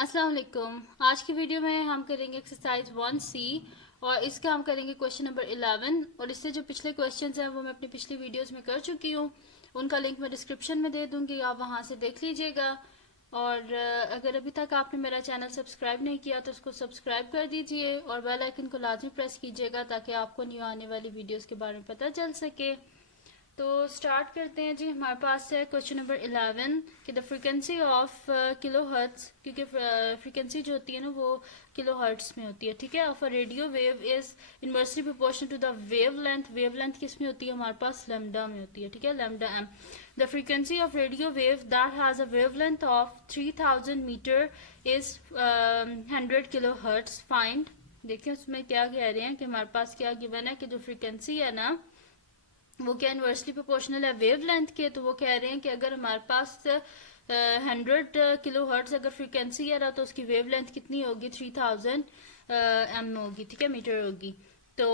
अस्सलाम वालेकुम। आज की वीडियो में हम करेंगे एक्सरसाइज 1C और इसका हम करेंगे क्वेश्चन नंबर 11। और इससे जो पिछले क्वेश्चंस हैं वो मैं अपनी पिछली वीडियोस में कर चुकी हूँ, उनका लिंक मैं डिस्क्रिप्शन में दे दूंगी, आप वहां से देख लीजिएगा। और अगर अभी तक आपने मेरा चैनल सब्सक्राइब नहीं किया तो उसको सब्सक्राइब कर दीजिए और बेल आइकन को लाजमी प्रेस कीजिएगा ताकि आपको न्यू आने वाली वीडियोस के बारे में पता चल सके। तो स्टार्ट करते हैं जी। हमारे पास है क्वेश्चन नंबर 11 कि the frequency of kilo hertz, क्योंकि फ्रीक्वेंसी जो होती है ना वो किलो हर्ट्स में होती है, ठीक है। Of a radio wave is inversely proportional to the wavelength. Wavelength किस में होती है? हमारे पास लैम्डा में होती है, ठीक है, lambda m. The frequency of radio wave that has a wavelength of 3000 metre is 100 kilo hertz. Find. देखिए उसमें क्या कह रहे हैं कि हमारे पास क्या गिवन है कि जो फ्रीक्वेंसी है ना वो क्या इनवर्सली प्रोपोर्शनल है वेव लेंथ के। तो वो कह रहे हैं कि अगर हमारे पास 100 किलो हर्ट्ज अगर फ्रीक्वेंसी है ना तो उसकी वेव लेंथ कितनी होगी? 3000 एम होगी, ठीक है, मीटर होगी। तो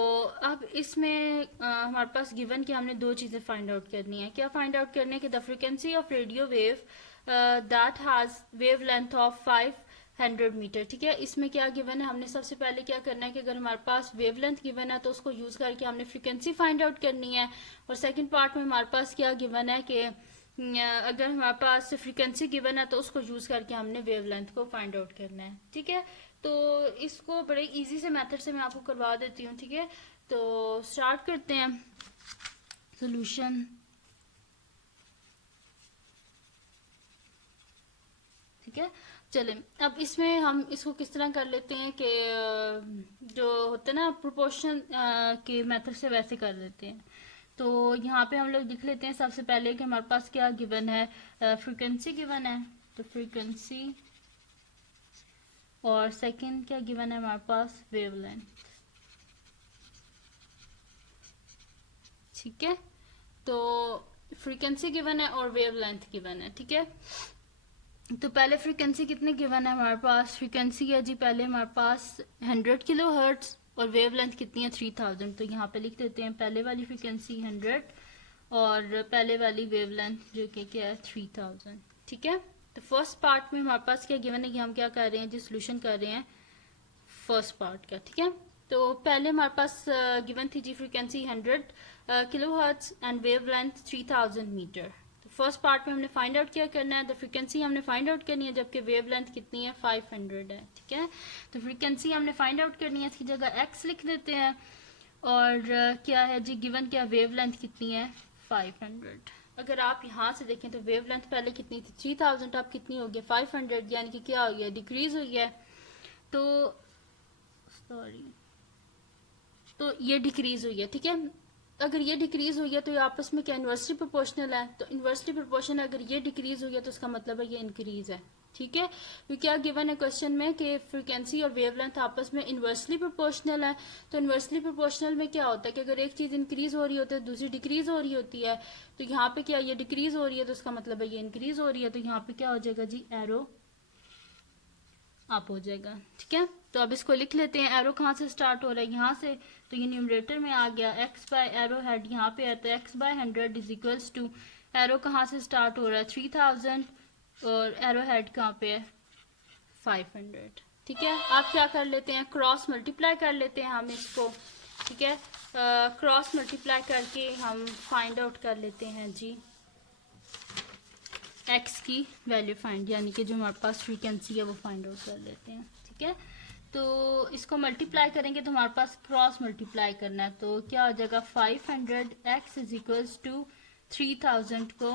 अब इसमें हमारे पास गिवन कि हमने दो चीजें फाइंड आउट करनी है। क्या फाइंड आउट करनी है? कि the frequency of radio wave that has wavelength of 500 metre, ठीक है। इसमें क्या गिवन है? हमने सबसे पहले क्या करना है कि अगर हमारे पास वेवलेंथ गिवन है तो उसको यूज करके हमने फ्रीक्वेंसी फाइंड आउट करनी है। और सेकंड पार्ट में हमारे पास क्या गिवन है कि अगर हमारे पास फ्रीक्वेंसी गिवन है तो उसको यूज करके हमने वेवलेंथ को फाइंड आउट करना है, ठीक है। तो इसको बड़े इजी से मेथड से मैं आपको करवा देती हूँ, ठीक है। तो स्टार्ट करते हैं सोल्यूशन। ठीक है, चले। अब इसमें हम इसको किस तरह कर लेते हैं कि जो होते हैं ना प्रोपोर्शन के मेथड से वैसे कर लेते हैं। तो यहाँ पे हम लोग लिख लेते हैं सबसे पहले कि हमारे पास क्या गिवन है, फ्रीक्वेंसी गिवन है, तो फ्रीक्वेंसी। और सेकंड क्या गिवन है हमारे पास? वेवलेंथ, ठीक है। तो फ्रीक्वेंसी गिवन है और वेवलेंथ गिवन है, ठीक है। तो पहले फ्रीक्वेंसी कितने गिवन है हमारे पास? फ्रीक्वेंसी है जी पहले हमारे पास 100 किलो हर्ट्स और वेवलेंथ कितनी है? 3000। तो यहाँ पे लिख देते हैं पहले वाली फ्रीक्वेंसी 100 और पहले वाली वेवलेंथ जो कि क्या है 3000, ठीक है। तो फर्स्ट पार्ट में हमारे पास क्या गिवन है कि हम क्या कर रहे हैं जी? सोल्यूशन कर रहे हैं फर्स्ट पार्ट का, ठीक है। तो पहले हमारे पास गिवन थी जी frequency 100 kilo hertz and wavelength 3000 metre. First part में हमने फाइंड आउट क्या करना है? द फ्रीक्वेंसी हमने फाइंड आउट करनी है, जबकि वेवलेंथ कितनी है? 500 है, ठीक है। तो फ्रीक्वेंसी हमने फाइंड आउट करनी है, इसकी जगह x लिख देते हैं। और क्या है जी गिवन? क्या वेवलेंथ कितनी है? 500। अगर आप यहाँ से देखें तो वेवलेंथ पहले कितनी थी? 3000, अब कितनी हो गई? 500, यानी कि क्या हो गया? डिक्रीज हुई है। तो सॉरी, तो ये डिक्रीज हुई है, ठीक है। अगर ये डिक्रीज हुई है तो ये आपस में क्या इन्वर्सली प्रोपोर्शनल है? तो इन्वर्सली प्रोपोर्शनल अगर ये डिक्रीज हुई है तो उसका मतलब है ये इंक्रीज है, ठीक है। तो क्या गिवन है क्वेश्चन में कि फ्रीक्वेंसी और वेवलेंथ आपस में इन्वर्सली प्रोपोर्शनल है। तो इन्वर्सली प्रोपोर्शनल में क्या होता है कि अगर एक चीज इंक्रीज हो रही होती है दूसरी डिक्रीज हो रही होती है। तो यहाँ पे क्या ये डिक्रीज हो रही है तो उसका मतलब है ये इंक्रीज हो रही है। तो यहाँ पे क्या हो जाएगा जी? एरो अप हो जाएगा, ठीक है। तो अब इसको लिख लेते हैं। एरो कहाँ से स्टार्ट हो रहा है? यहाँ से। तो ये न्यूमरेटर में आ गया, x बाय एरो हेड यहाँ पे है, तो x by 100 is equals to arrow कहाँ से स्टार्ट हो रहा है? 3000 और एरो हेड कहाँ पे है? 500, ठीक है। आप क्या कर लेते हैं? क्रॉस मल्टीप्लाई कर लेते हैं हम इसको, ठीक है। क्रॉस मल्टीप्लाई करके हम फाइंड आउट कर लेते हैं जी एक्स की वैल्यू फाइंड, यानी कि जो हमारे पास फ्रीक्वेंसी है वो फाइंड आउट कर लेते हैं, ठीक है। तो इसको मल्टीप्लाई करेंगे तो हमारे पास क्रॉस मल्टीप्लाई करना है, तो क्या हो जाएगा? 500 एक्स इज इक्वल्स टू 3000 को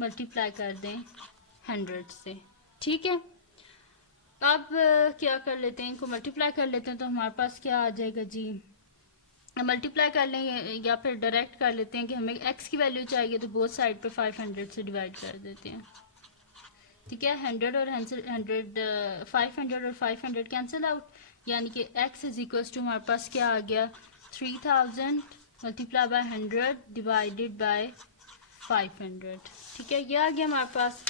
मल्टीप्लाई कर दें 100 से, ठीक है। अब क्या कर लेते हैं? इनको मल्टीप्लाई कर लेते हैं तो हमारे पास क्या आ जाएगा जी? मल्टीप्लाई कर लेंगे या फिर डायरेक्ट कर लेते हैं कि हमें x की वैल्यू चाहिए, तो बोथ साइड पे 500 से डिवाइड कर देते हैं, ठीक है। 100 और 100 500 और 500 कैंसिल आउट, यानी कि x इज इक्वल टू हमारे पास क्या आ गया? 3000 मल्टीप्लाई बाय 100 डिवाइडेड बाय 500, ठीक है। ये आ गया हमारे पास।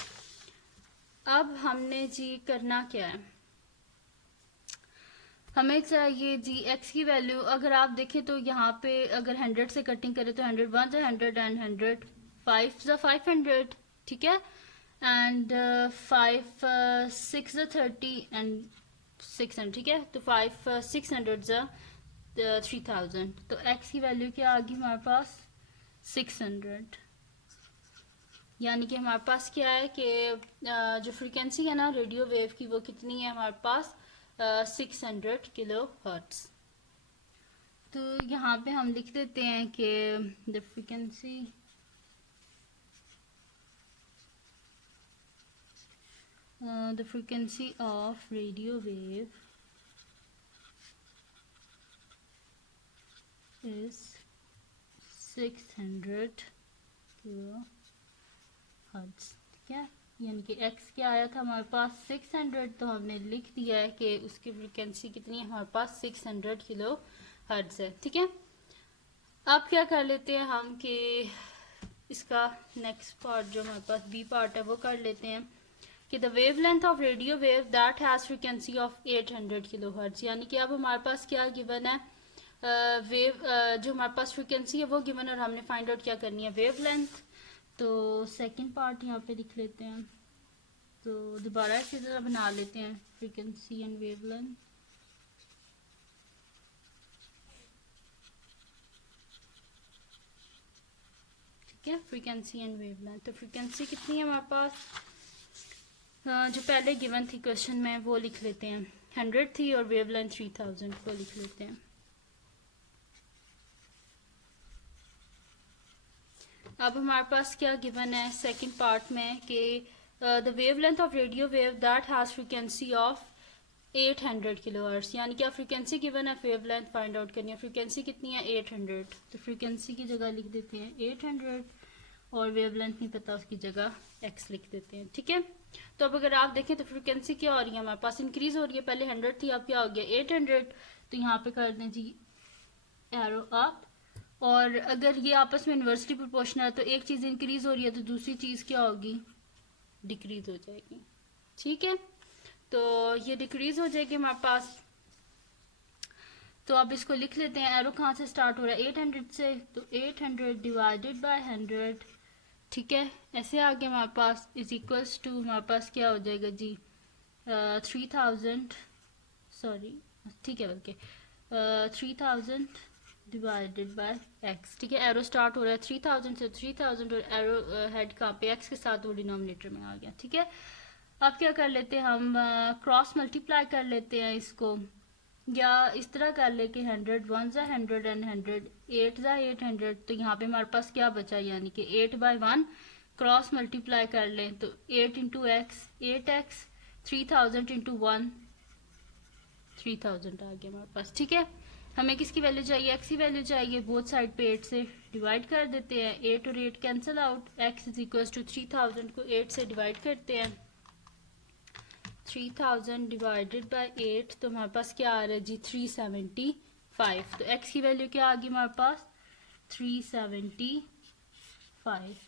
अब हमने जी करना क्या है? हमें चाहिए जी x की वैल्यू। अगर आप देखें तो यहाँ पे अगर 100 से कटिंग करें तो 100 1 100 एंड 100 5 500, ठीक है। एंड 5 6 30 एंड 600, ठीक है। तो 5 600 3000, तो x की वैल्यू क्या आ गई हमारे पास 600। यानी कि हमारे पास क्या है कि जो फ्रीक्वेंसी है ना रेडियो वेव की वो कितनी है हमारे पास 600 किलो हर्ट्ज। तो यहाँ पे हम लिख देते हैं कि the frequency the frequency of radio wave is 600 kilo hertz, ठीक है। यानी कि x क्या आया था हमारे पास 600, तो हमने लिख दिया है कि उसकी फ्रीक्वेंसी कितनी है हमारे पास 600 किलो हर्ट्ज है, ठीक है। अब क्या कर लेते हैं हम कि इसका नेक्स्ट पार्ट जो हमारे पास बी पार्ट है वो कर लेते हैं कि the wavelength of radio wave that has frequency of 800 kilo hertz. यानी कि अब हमारे पास क्या गिवन है वेव जो हमारे पास फ्रीक्वेंसी है वो गिवन है और हमने फाइंड आउट क्या करनी है वेव लेंथ। तो सेकंड पार्ट यहाँ पे लिख लेते हैं। तो दोबारा इसी तरह बना लेते हैं फ्रीक्वेंसी एंड वेव लेंथ। ठीक है, फ्रीक्वेंसी एंड वेव लेंथ। तो फ्रीक्वेंसी कितनी है हमारे पास जो पहले गिवन थी क्वेश्चन में वो लिख लेते हैं 100 थी और वेव लेंथ 3000 को लिख लेते हैं। अब हमारे पास क्या गिवन है सेकंड पार्ट में कि the wavelength of radio wave that has frequency of 800 kilo hertz. यानी कि फ्रीक्वेंसी गिवन है वेव लेंथ फाइंड आउट करनी है। फ्रीक्वेंसी कितनी है 800, तो फ्रीक्वेंसी की जगह लिख देते हैं 800 और वेव लेंथ नहीं पता उसकी जगह x लिख देते हैं, ठीक है। तो अब अगर आप देखें तो फ्रीक्वेंसी क्या हो रही है हमारे पास इंक्रीज हो रही है, पहले 100 थी अब क्या हो गया 800। तो यहाँ पे कर दें जी एरो अप, और अगर ये आपस में इन्वर्सली प्रोपोर्शनल है तो एक चीज इंक्रीज हो रही है तो दूसरी चीज क्या होगी डिक्रीज हो जाएगी, ठीक है। तो ये डिक्रीज हो जाएगी हमारे पास। तो अब इसको लिख लेते हैं, एरो कहाँ से स्टार्ट हो रहा है 800 से, तो 800 डिवाइडेड बाय 100, ठीक है। ऐसे आगे हमारे पास इज इक्वल्स टू हमारे पास क्या हो जाएगा जी 3000, सॉरी ठीक है बल्कि 3000 डिवाइडेड बाय x, ठीक है। एरो स्टार्ट हो रहा है 3000 से 3000 और एरो हेड कहाँ पे x के साथ वो डिनोमिनेटर में आ गया, ठीक है। अब क्या कर लेते हैं हम क्रॉस मल्टीप्लाई कर लेते हैं इसको, या इस तरह कर ले कि 100 1 100 एंड 100 8 800। तो यहाँ पे हमारे पास क्या बचा यानी कि 8 बाई 1 क्रॉस मल्टीप्लाई कर लें तो 8 इंटू एक्स 8x 3000 इंटू 1 3000 आ गया हमारे पास, ठीक है। हमें किसकी वैल्यू चाहिए x की वैल्यू चाहिए, बोथ साइड पे 8 से डिवाइड कर देते हैं, 8 और 8 cancel out, x is equal to 3000 को 8 से डिवाइड करते हैं 3000 डिवाइडेड बाय 8, तो हमारे पास क्या आ रहा है जी 375। तो x की वैल्यू क्या आ गई हमारे पास 375,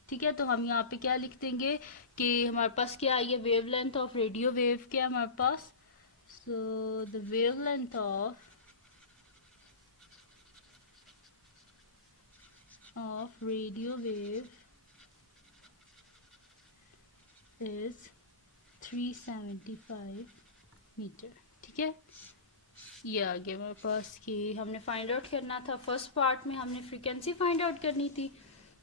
ठीक है। तो हम यहाँ पे क्या लिख देंगे कि हमारे पास क्या आई है wavelength of radio wave क्या हमारे पास, so the wavelength of radio wave is 375 metre, ठीक है। ये आ गया हमारे पास कि हमने फाइंड आउट करना था। फर्स्ट पार्ट में हमने फ्रीक्वेंसी फाइंड आउट करनी थी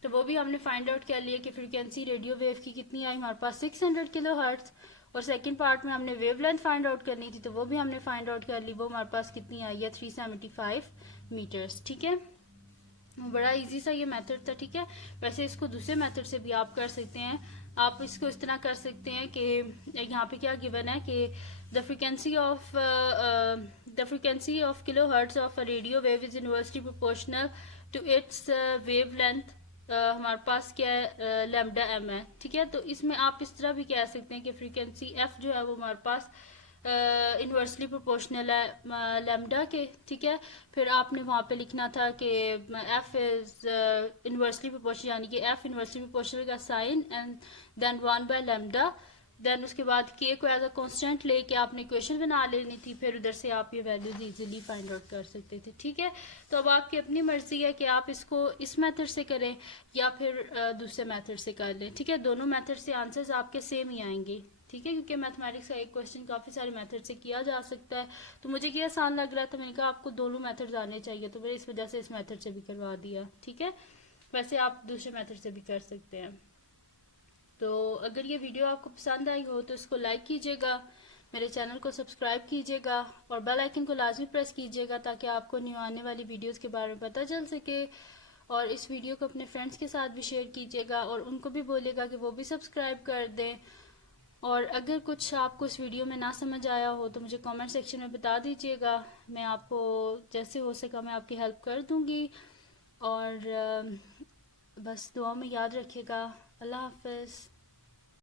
तो वो भी हमने फाइंड आउट कर लिया कि फ्रीक्वेंसी रेडियो वेव की कितनी आई हमारे पास 600 किलो हर्ट्ज, और सेकंड पार्ट में हमने वेव लेंथ फाइंड आउट करनी थी तो वो भी हमने फाइंड आउट कर ली, वो हमारे पास कितनी आई है 375 मीटर्स, ठीक है। बड़ा इजी सा ये मेथड था, ठीक है। वैसे इसको दूसरे मेथड से भी आप कर सकते हैं। आप इसको इस तरह कर सकते हैं कि यहाँ पे क्या गिवन है कि the frequency of kilo hertz of a radio wave is inversely proportional to its wavelength, हमारे पास क्या है लैम्डा एम है, ठीक है। तो इसमें आप इस तरह भी कह सकते हैं कि फ्रीक्वेंसी एफ जो है वो हमारे पास इन्वर्सली प्रोपोर्शनल है लैम्डा के, ठीक है। फिर आपने वहाँ पे लिखना था कि एफ इज इन्वर्सली प्रोपोर्शनल, यानी कि एफ इन्वर्सली प्रोपोर्शनल का sign and then 1 by lambda then उसके बाद के को एज अ कांस्टेंट लेके आपने इक्वेशन बना लेनी थी, फिर उधर से आप ये वैल्यूज इजीली फाइंड आउट कर सकते थे। ठीक है, तो अब आपकी अपनी मर्जी है कि आप इसको इस मेथड से करें या फिर दूसरे मेथड से कर लें। ठीक है, दोनों मेथड से आंसर्स आपके सेम ही आएंगे। ठीक है, क्योंकि मैथमेटिक्स का एक क्वेश्चन काफ़ी सारे मेथड से किया जा सकता है, तो मुझे ये आसान लग रहा था, मैंने कहा आपको दोनों मेथड्स आने चाहिए, तो मैंने इस वजह से इस मेथड से भी करवा दिया। ठीक है, वैसे आप दूसरे मेथड से भी कर सकते हैं। तो अगर ये वीडियो आपको पसंद आई हो तो इसको लाइक कीजिएगा, मेरे चैनल को सब्सक्राइब कीजिएगा और बेल आइकन को लाजमी प्रेस कीजिएगा ताकि आपको न्यू आने वाली वीडियोस के बारे में पता चल सके। और इस वीडियो को अपने फ्रेंड्स के साथ भी शेयर कीजिएगा और उनको भी बोलिएगा कि वो भी सब्सक्राइब कर दें। और अगर कुछ आपको इस वीडियो में ना समझ आया हो तो मुझे कमेंट सेक्शन में बता दीजिएगा, मैं आपको जैसे हो सका मैं आपकी हेल्प कर दूंगी। और बस दुआ में याद रखिएगा। अल्लाह हाफ़िज़।